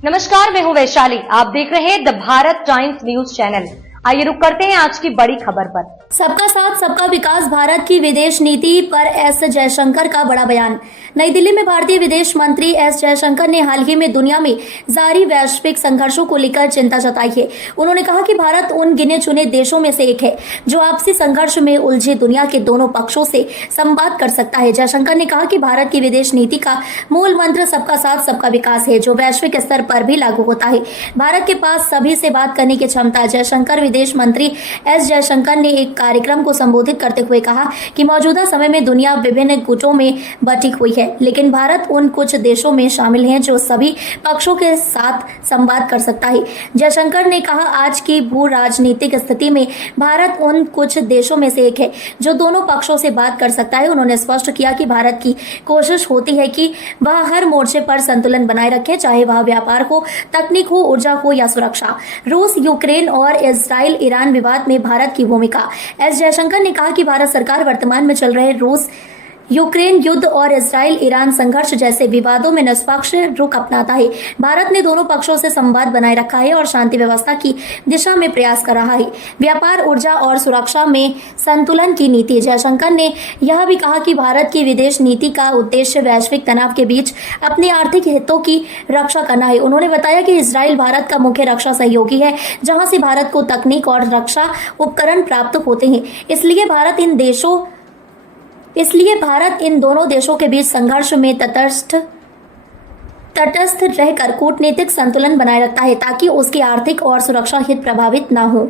नमस्कार, मैं हूं वैशाली। आप देख रहे हैं the Bharat times news channel. आइए रुक करते हैं आज की बड़ी खबर पर। सबका साथ सबका विकास भारत की विदेश नीति पर एस जयशंकर का बड़ा बयान। नई दिल्ली में भारतीय विदेश मंत्री एस जयशंकर ने हाल ही में दुनिया में जारी वैश्विक संघर्षों को लेकर चिंता जताई है। उन्होंने कहा कि भारत उन गिने चुने देशों में से एक है जो आपसी संघर्ष में उलझे दुनिया के दोनों पक्षों से संवाद कर सकता है। जयशंकर ने कहा कि भारत की विदेश नीति का मूल मंत्र सबका साथ सबका विकास है, जो वैश्विक स्तर पर भी लागू होता है। भारत के पास सभी से बात करने की क्षमता। जयशंकर विदेश मंत्री एस जयशंकर ने एक कार्यक्रम को संबोधित करते हुए कहा कि मौजूदा समय में दुनिया विभिन्न गुटों में बटी हुई है, लेकिन भारत उन कुछ देशों में शामिल है जो सभी पक्षों के साथ संवाद कर सकता है। जयशंकर ने कहा, आज की भू राजनीतिक स्थिति में भारत उन कुछ देशों में से एक है जो दोनों पक्षों से बात कर सकता है। उन्होंने स्पष्ट किया कि भारत की कोशिश होती है कि वह हर मोर्चे पर संतुलन बनाए रखे, चाहे वह व्यापार हो, तकनीक हो, ऊर्जा हो या सुरक्षा। रूस, यूक्रेन और इजराइल ईरान विवाद में भारत की भूमिका। एस जयशंकर ने कहा कि भारत सरकार वर्तमान में चल रहे रूस यूक्रेन युद्ध और इजराइल ईरान संघर्ष जैसे विवादों में निष्पक्ष रुख अपनाता है। भारत ने दोनों पक्षों से संवाद बनाए रखा है और शांति व्यवस्था की दिशा में प्रयास कर रहा है। व्यापार, ऊर्जा और सुरक्षा में संतुलन की नीति। जयशंकर ने यह भी कहा कि भारत की विदेश नीति का उद्देश्य वैश्विक तनाव के बीच अपने आर्थिक हितों की रक्षा करना है। उन्होंने बताया कि इजराइल भारत का मुख्य रक्षा सहयोगी है, जहां से भारत को तकनीक और रक्षा उपकरण प्राप्त होते हैं। इसलिए भारत इन दोनों देशों के बीच संघर्ष में तटस्थ रहकर कूटनीतिक संतुलन बनाए रखता है ताकि उसके आर्थिक और सुरक्षा हित प्रभावित न हो।